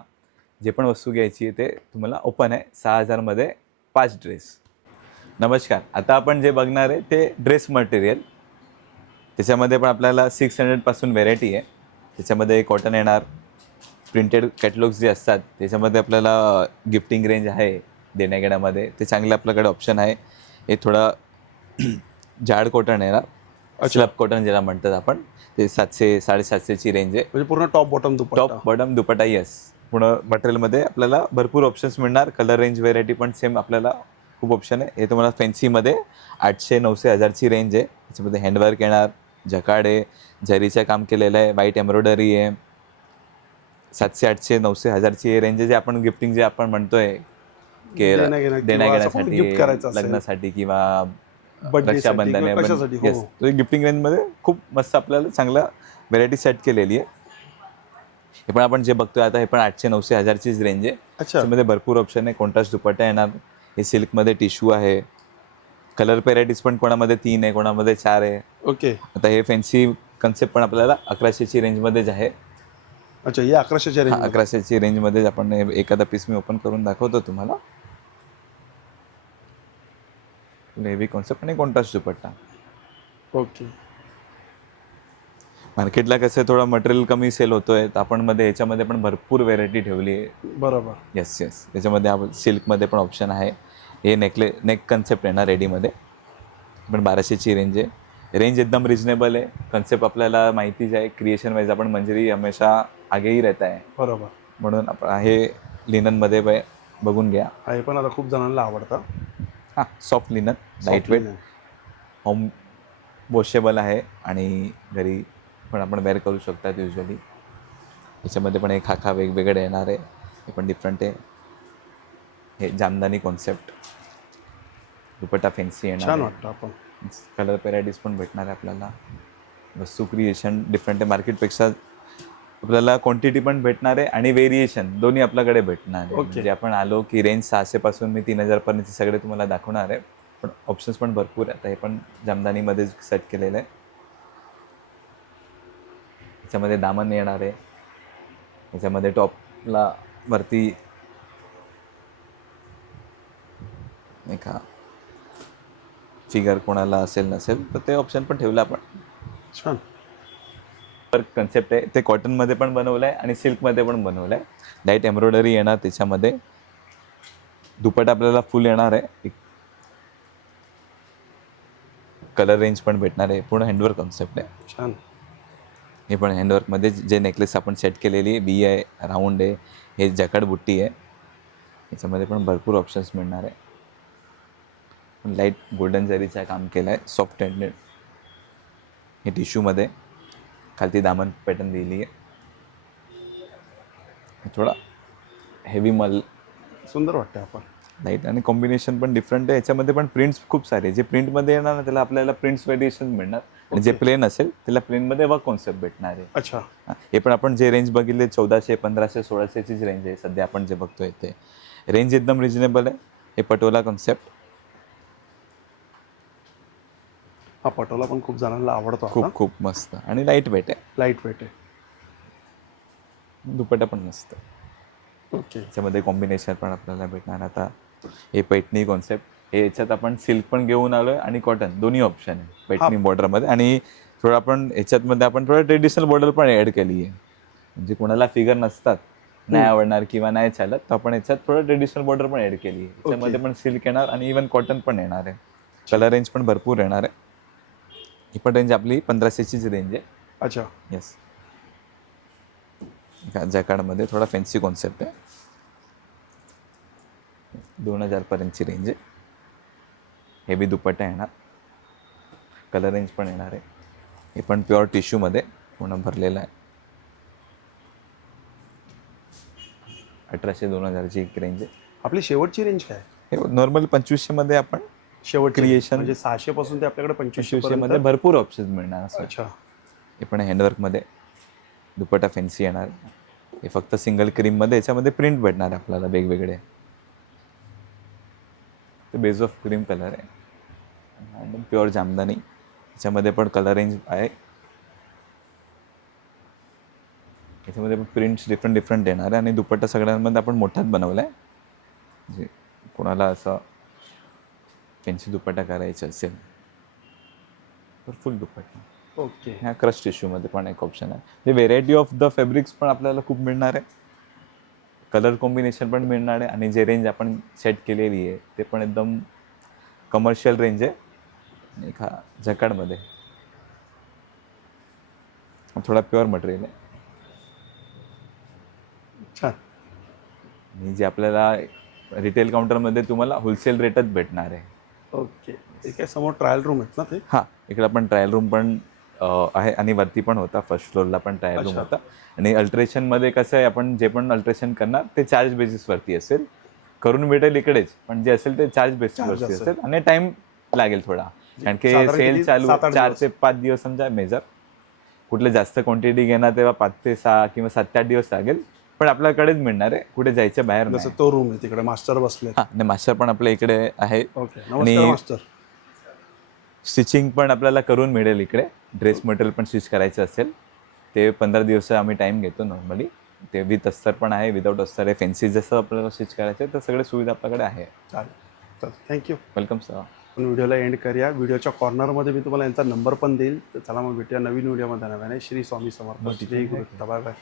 जे पण वस्तू घ्यायची आहे ते तुम्हाला ओपन आहे. 6000मध्ये 5 ड्रेस. नमस्कार. आता आपण जे बघणार आहे ते ड्रेस मटेरियल. त्याच्यामध्ये पण आपल्याला 600पासून व्हेरायटी आहे. त्याच्यामध्ये कॉटन येणार, प्रिंटेड कॅटलॉग्स जे असतात त्याच्यामध्ये आपल्याला गिफ्टिंग रेंज आहे देण्याघेण्यामध्ये, ते चांगलं आपल्याकडे ऑप्शन आहे. हे थोडं जाड कॉटन येणार, स्लब कॉटन ज्याला म्हणतात आपण, ते 700-750ची रेंज आहे. म्हणजे पूर्ण टॉप बॉटम दुपट्टा. टॉप बॉटम दुपट्टा, येस. पूर्ण मटेरियलमध्ये आपल्याला भरपूर ऑप्शन्स मिळणार. कलर रेंज व्हेरायटी पण सेम आपल्याला खूप ऑप्शन आहे. हे तुम्हाला फॅन्सीमध्ये 800, 900, 1000ची रेंज आहे. त्याच्यामध्ये हँडवर्क येणार, जकार्ड आहे, जरीचं काम केलेलं आहे, व्हाईट एम्ब्रॉयडरी आहे. 700, 800, 900, 1000ची हे रेंज आहे. जे आपण गिफ्टिंग जे आपण म्हणतोय की देण्याघेण्यासाठी, गिफ्ट करायचं असेल, लग्नासाठी किंवा birthday साठी रक्षाबंधन किंवा आहे, कशासाठी. हो, येस, हो. गिफ्टिंग रेंजमध्ये खूप मस्त आपल्याला चांगलं व्हेरायटी सेट केलेली आहे. हे पण आपण जे बघतोय आता हे पण 800, 900, 1000चीच रेंज आहे. अच्छा. त्याच्यामध्ये भरपूर ऑप्शन आहे. कॉन्ट्रास्ट दुपट्टा येणार, हे सिल्कमध्ये टिश्यू आहे. कलर व्हेरायटीज पण कोणामध्ये 3 आहे, कोणामध्ये 4 आहे. ओके. आता हे फॅन्सी कन्सेप्ट पण आपल्याला 1100ची रेंजमध्येच आहे. अच्छा, हे 1100च्या हां, रेंज. 1100ची रेंजमध्येच आपण एखादा पीस मी ओपन करून दाखवतो तुम्हाला. हेवी कॉन्सेप्ट आणि कॉन्ट्रास्ट दुपट्टा. ओके. मार्केटला कसं थोडं मटेरियल कमी सेल होतोय, तर आपण ह्याच्यामध्ये पण भरपूर व्हेरायटी ठेवली आहे. बरोबर. Yes yes. त्याच्यामध्ये आपण सिल्कमध्ये पण ऑप्शन आहे. हे नेक कन्सेप्ट आहे ना रेडीमध्ये, पण 1200ची रेंज आहे. रेंज एकदम रिजनेबल आहे. कन्सेप्ट आपल्याला माहितीच आहे. क्रिएशन वाईज आपण मंजरी हमेशा आगे ही रहता है, बरोबर. म्हणून आपण हे लिननमध्ये बघून घ्या. हे पण आता खूप जणांना आवडतं. हां, soft linen, light weight, home washable आहे आणि घरी पण आपण वेअर करू शकतात युजली. याच्यामध्ये पण एक खाखा वेगवेगळे येणार आहे, हे पण डिफरंट आहे. हे जामदानी कॉन्सेप्ट, दुपट्टा फॅन्सी येणार छान आहे. वाटतं. आपण कलर व्हेरायटीज पण भेटणार आहे आपल्याला. वस्तू क्रिएशन डिफरंट आहे मार्केटपेक्षा, आपल्याला क्वांटिटी पण भेटणार आहे आणि व्हेरिएशन दोन्ही आपल्याकडे भेटणार आहे. ओके. म्हणजे आपण आलो की रेंज 600पासून मी 3000पर्यंत सगळे तुम्हाला दाखवणार आहे, पण ऑप्शन्स पण भरपूर आहे. आता हे पण जामदानीमध्येच सेट केलेलं आहे. याच्यामध्ये दामन येणार आहे. याच्यामध्ये टॉपला वरती नाही का फिगर कोणाला असेल नसेल तर ते ऑप्शन पण ठेवलं आपण. छान. कन्सेप्ट आहे ते कॉटनमध्ये पण बनवलं आहे आणि सिल्कमध्ये पण बनवलं आहे. लाईट एम्ब्रॉयडरी येणार त्याच्यामध्ये. दुपट्टा आपल्याला फुल येणार आहे. कलर रेंज पण भेटणार आहे. पूर्ण हँडवर्क कॉन्सेप्ट आहे. छान. हे पण हँडवर्कमध्ये जे नेकलेस आपण सेट केलेली आहे, बी आहे, राऊंड आहे, हे जकार्ड बुट्टी आहे. याच्यामध्ये पण भरपूर ऑप्शन्स मिळणार आहे. लाईट गोल्डन जरीचं काम केलं आहे, सॉफ्ट हँडेड. हे टिश्यूमध्ये खालती दामन पॅटर्न दिली आहे. थोडा हेवी मल, सुंदर वाटतं. आपण लाईट आणि कॉम्बिनेशन पण डिफरंट आहे. याच्यामध्ये पण प्रिंट्स खूप सारे. जे प्रिंटमध्ये येणार ना त्याला आपल्याला प्रिंट्स व्हेरिएशन मिळणार आणि जे प्लेन असेल त्याला प्लेनमध्ये वर्क कॉन्सेप्ट भेटणार आहे. अच्छा. हे पण आपण जे रेंज बघितले 1400, 1500, 1600चीच रेंज आहे सध्या आपण जे बघतोय ते. रेंज एकदम रिजनेबल आहे. हे पटोला कॉन्सेप्ट हा पटोला पण खूप जणांना आवडतो. आता खूप खूप मस्त आणि लाईट वेट आहे. लाईट वेट आहे. दुपट्टा पण मस्त. ओके. याच्यामध्ये कॉम्बिनेशन पण आपल्याला भेटणार. आता हे पैठणी कॉन्सेप्ट, हे याच्यात आपण सिल्क पण घेऊन आलो आहे आणि कॉटन दोन्ही ऑप्शन आहे पैठणी बॉर्डरमध्ये. आणि थोडं आपण याच्यातमध्ये आपण थोडं ट्रेडिशनल बॉर्डर पण ॲड केली आहे. म्हणजे कोणाला फिगर नसतात, नाही आवडणार किंवा नाही चालत, तर आपण याच्यात थोडं ट्रेडिशनल बॉर्डर पण ॲड केली आहे. याच्यामध्ये पण सिल्क येणार आणि इवन कॉटन पण येणार आहे. कलर रेंज पण भरपूर येणार आहे. ही पण रेंज आपली 1500चीच रेंज आहे. अच्छा. येस. जॅकार्डमध्ये थोडा फॅन्सी कॉन्सेप्ट आहे. 2000पर्यंतची रेंज आहे. हेवी दुपट्टा येणार, कलर रेंज पण येणार आहे. हे पण प्युअर टिश्यूमध्ये पूर्ण भरलेलं आहे. 1800-2000ची एक रेंज आहे. आपली शेवटची रेंज काय? हे नॉर्मल 2500मध्ये आपण शेवट क्रिएशन म्हणजे 600 पासून ते आपल्याकडे 2500 मध्ये पर्यंत. भरपूर ऑप्शन्स मिळणार असं. अच्छा. हे पण हँडवर्कमध्ये दुपट्टा फॅन्सी येणार. हे फक्त सिंगल क्रीममध्ये, याच्यामध्ये प्रिंट भेटणार आहे आपल्याला वेगवेगळे. ते बेस ऑफ क्रीम कलर आहे आणि प्युअर जामदानी. याच्यामध्ये पण कलर रेंज आहे. याच्यामध्ये पण प्रिंट्स डिफरंट येणार आहे आणि दुपट्टा सगळ्यांमध्ये आपण मोठाच बनवला आहे. म्हणजे कोणाला असं फॅन्सी दुपट्टा करायचा असेल तर फुल दुपट्टा. ओके. ह्या क्रश टिश्यूमध्ये पण एक ऑप्शन आहे. म्हणजे व्हेरायटी ऑफ द फॅब्रिक्स पण आपल्याला खूप मिळणार आहे. कलर कॉम्बिनेशन पण मिळणार आहे आणि जे रेंज आपण सेट केलेली आहे ते पण एकदम कमर्शियल रेंज आहे. एक हा जॅकार्डमध्ये थोडा प्युअर मटेरियल आहे. छान. आणि जे आपल्याला रिटेल काउंटरमध्ये तुम्हाला होलसेल रेटच भेटणार आहे. ओके. ते काय समोर ट्रायल रूम आहेत ना ते? हां, इकडे आपण ट्रायल रूम पण आहे आणि वरती पण होता, फर्स्ट फ्लोअरला पण ट्रायल रूम अच्छा. होता. आणि अल्ट्रेशनमध्ये कसं आहे, आपण जे पण अल्ट्रेशन करणार ते चार्ज बेसिसवरती असेल. करून भेटेल इकडेच, पण जे असेल ते चार्ज बेसिसवरती असेल. असेल आणि टाईम लागेल थोडा. कारण की साधारण सेल किती? चालू 7-8 4 दिवस. ते 5 दिवस समजा मेजर. कुठले जास्त क्वांटिटी घेणार तेव्हा 5 ते 6 किंवा 7 ते 8 दिवस लागेल. पण आपल्याकडेच मिळणार आहे, कुठे जायचं बाहेर जसं नाही. तो रूम आहे तिकडे मास्टर बसले. हां, आणि मास्टर पण आपल्या इकडे आहे. ओके. नमस्कार मास्टर. स्टिचिंग पण आपल्याला करून मिळेल इकडे. ड्रेस मटेरियल पण स्टिच करायचं असेल ते 15 दिवस आम्ही टाईम घेतो नॉर्मली. ते विथ अस्तर पण आहे, विदाऊट अस्तर आहे. फॅन्सी जसं आपल्याला स्टिच करायचं आहे तर सगळे सुविधा आपल्याकडे आहे. चालेल. चल, थँक्यू. Welcome sir. आपण व्हिडिओला एंड करूया. व्हिडिओच्या कॉर्नरमध्ये मी तुम्हाला यांचा नंबर पण देईल. तर चला मग भेटूया नवीन व्हिडिओमध्ये. नव्याने श्री स्वामी समर्थ. श्री गुरु. Bye bye.